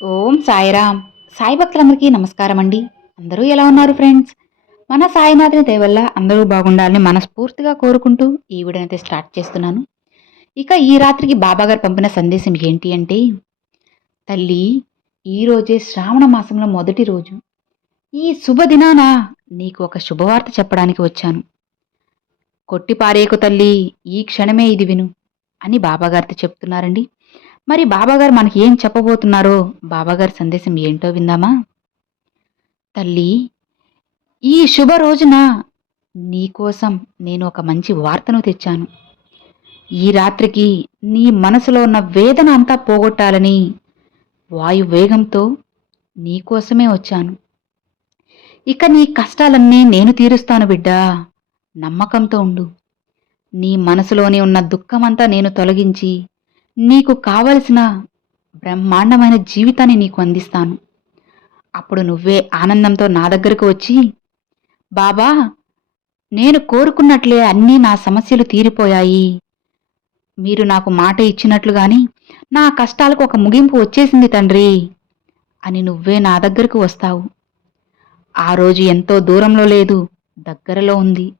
ఓం సాయిరామ్ సాయి భక్తులందరికీ నమస్కారం అండి అందరూ ఎలా ఉన్నారు ఫ్రెండ్స్? మన సాయినాథుని దేవల్ల అందరూ బాగుండాలని మనస్ఫూర్తిగా కోరుకుంటూ ఈ వీడియో స్టార్ట్ చేస్తున్నాను. ఇక ఈ రాత్రికి బాబాగారు పంపిన సందేశం ఏంటి అంటే తల్లి ఈరోజే శ్రావణ మాసంలో మొదటి రోజు. ఈ శుభదినాన నీకు ఒక శుభవార్త చెప్పడానికి వచ్చాను. కొట్టిపారేకు తల్లి ఈ క్షణమే ఇది విను అని బాబాగారితో చెప్తున్నారండి. మరి బాబాగారు మనకి ఏం చెప్పబోతున్నారో? బాబాగారి సందేశం ఏంటో విందామా? తల్లి ఈ శుభ రోజున నీకోసం నేను ఒక మంచి వార్తను తెచ్చాను. ఈ రాత్రికి నీ మనసులో ఉన్న వేదన అంతా పోగొట్టాలని వాయు వేగంతో నీకోసమే వచ్చాను. ఇక నీ కష్టాలన్నీ నేను తీరుస్తాను బిడ్డా. నమ్మకంతో ఉండు. నీ మనసులోనే ఉన్న దుఃఖమంతా నేను తొలగించి నీకు కావలసిన బ్రహ్మాండమైన జీవితాన్ని నీకు అందిస్తాను. అప్పుడు నువ్వే ఆనందంతో నా దగ్గరకు వచ్చి బాబా నేను కోరుకున్నట్లే అన్నీ నా సమస్యలు తీరిపోయాయి. మీరు నాకు మాట ఇచ్చినట్లుగాని నా కష్టాలకు ఒక ముగింపు వచ్చేసింది తండ్రి అని నువ్వే నా దగ్గరకు వస్తావు. ఆ రోజు ఎంతో దూరంలో లేదు దగ్గరలో ఉంది.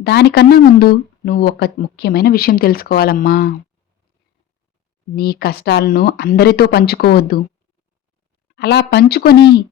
దానికన్నా ముందు నువ్వు ఒక ముఖ్యమైన విషయం తెలుసుకోవాలమ్మా. నీ కష్టాలను అందరితో పంచుకోవద్దు. అలా పంచుకొని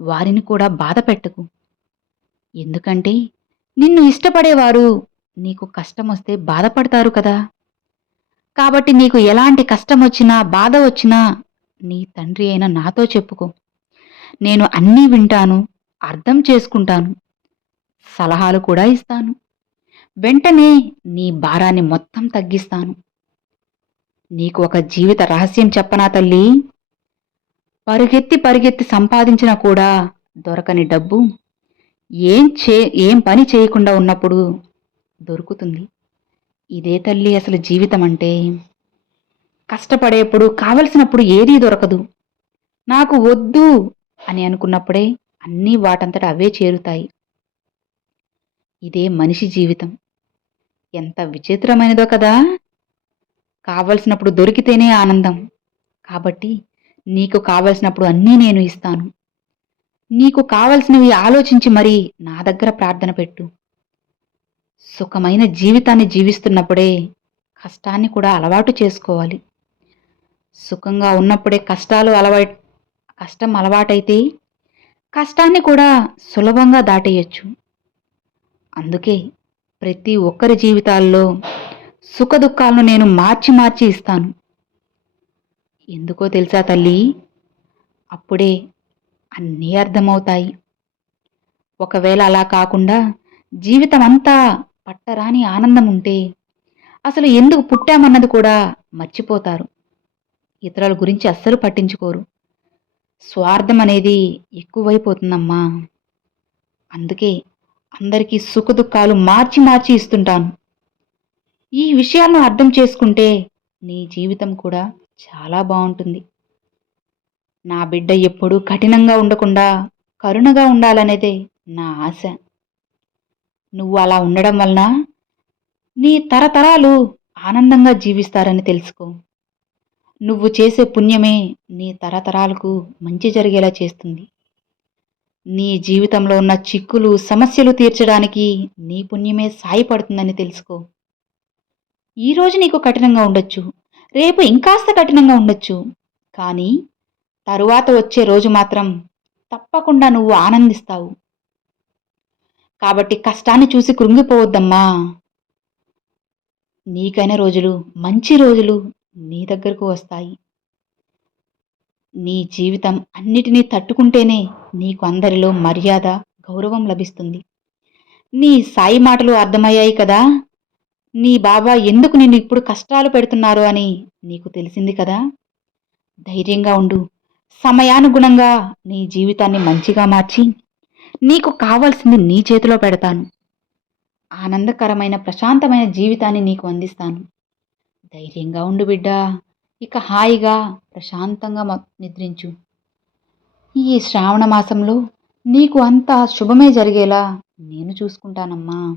వారిని కూడా బాధ పెట్టకు. ఎందుకంటే నిన్ను ఇష్టపడేవారు నీకు కష్టం వస్తే బాధపడతారు కదా. కాబట్టి నీకు ఎలాంటి కష్టం వచ్చినా బాధ వచ్చినా నీ తండ్రి అయిన నాతో చెప్పుకో. నేను అన్నీ వింటాను అర్థం చేసుకుంటాను సలహాలు కూడా ఇస్తాను. వెంటనే నీ భారాన్ని మొత్తం తగ్గిస్తాను. నీకు ఒక జీవిత రహస్యం చెప్పనా తల్లి? పరుగెత్తి పరిగెత్తి సంపాదించినా కూడా దొరకని డబ్బు. ఏం చే ఏం పని చేయకుండా ఉన్నప్పుడు దొరుకుతుంది. ఇదే తల్లి అసలు జీవితం అంటే. కష్టపడేప్పుడు కావలసినప్పుడు ఏదీ దొరకదు. నాకు వద్దు అని అనుకున్నప్పుడే అన్నీ వాటంతట అవే చేరుతాయి. ఇదే మనిషి జీవితం. ఎంత విచిత్రమైనదో కదా! కావలసినప్పుడు దొరికితేనే ఆనందం. కాబట్టి నీకు కావలసినప్పుడు అన్నీ నేను ఇస్తాను. నీకు కావలసినవి ఆలోచించి మరీ నా దగ్గర ప్రార్థన పెట్టు. సుఖమైన జీవితాన్ని జీవిస్తున్నప్పుడే కష్టాన్ని కూడా అలవాటు చేసుకోవాలి. సుఖంగా ఉన్నప్పుడే కష్టాలు అలవా కష్టం అలవాటైతే కష్టాన్ని కూడా సులభంగా దాటేయచ్చు. అందుకే ప్రతి ఒక్కరి జీవితాల్లో సుఖదుఖాలను నేను మార్చి మార్చి ఇస్తాను. ఎందుకో తెలుసా తల్లి? అప్పుడే అన్నీ అర్థమవుతాయి. ఒకవేళ అలా కాకుండా జీవితం అంతా పట్టరాని ఆనందం ఉంటే అసలు ఎందుకు పుట్టామన్నది కూడా మర్చిపోతారు. ఇతరుల గురించి అస్సలు పట్టించుకోరు. స్వార్థం అనేది ఎక్కువైపోతుందమ్మా. అందుకే అందరికీ సుఖదుఖాలు మార్చి మార్చి ఇస్తుంటాను. ఈ విషయాలను అర్థం చేసుకుంటే నీ జీవితం కూడా చాలా బాగుంటుంది. నా బిడ్డ ఎప్పుడూ కఠినంగా ఉండకుండా కరుణగా ఉండాలనేదే నా ఆశ. నువ్వు అలా ఉండడం వలన నీ తరతరాలు ఆనందంగా జీవిస్తారని తెలుసుకో. నువ్వు చేసే పుణ్యమే నీ తరతరాలకు మంచి జరిగేలా చేస్తుంది. నీ జీవితంలో ఉన్న చిక్కులు సమస్యలు తీర్చడానికి నీ పుణ్యమే సాయపడుతుందని తెలుసుకో. ఈరోజు నీకు కఠినంగా ఉండొచ్చు. రేపు ఇంకాస్త కఠినంగా ఉండొచ్చు. కానీ తరువాత వచ్చే రోజు మాత్రం తప్పకుండా నువ్వు ఆనందిస్తావు. కాబట్టి కష్టాన్ని చూసి కృంగిపోవద్దమ్మా. నీకైన రోజులు మంచి రోజులు నీ దగ్గరకు వస్తాయి. నీ జీవితం అన్నిటినీ తట్టుకుంటేనే నీకు అందరిలో మర్యాద గౌరవం లభిస్తుంది. నీ సాయి మాటలు అర్థమయ్యాయి కదా? నీ బాబా ఎందుకు నిన్ను ఇప్పుడు కష్టాలు పెడుతున్నారు అని నీకు తెలిసింది కదా? ధైర్యంగా ఉండు. సమయానుగుణంగా నీ జీవితాన్ని మంచిగా మార్చి నీకు కావాల్సింది నీ చేతిలో పెడతాను. ఆనందకరమైన ప్రశాంతమైన జీవితాన్ని నీకు అందిస్తాను. ధైర్యంగా ఉండు బిడ్డా. ఇక హాయిగా ప్రశాంతంగా మ- నిద్రించు. ఈ శ్రావణ మాసంలో నీకు అంతా శుభమే జరిగేలా నేను చూసుకుంటానమ్మా.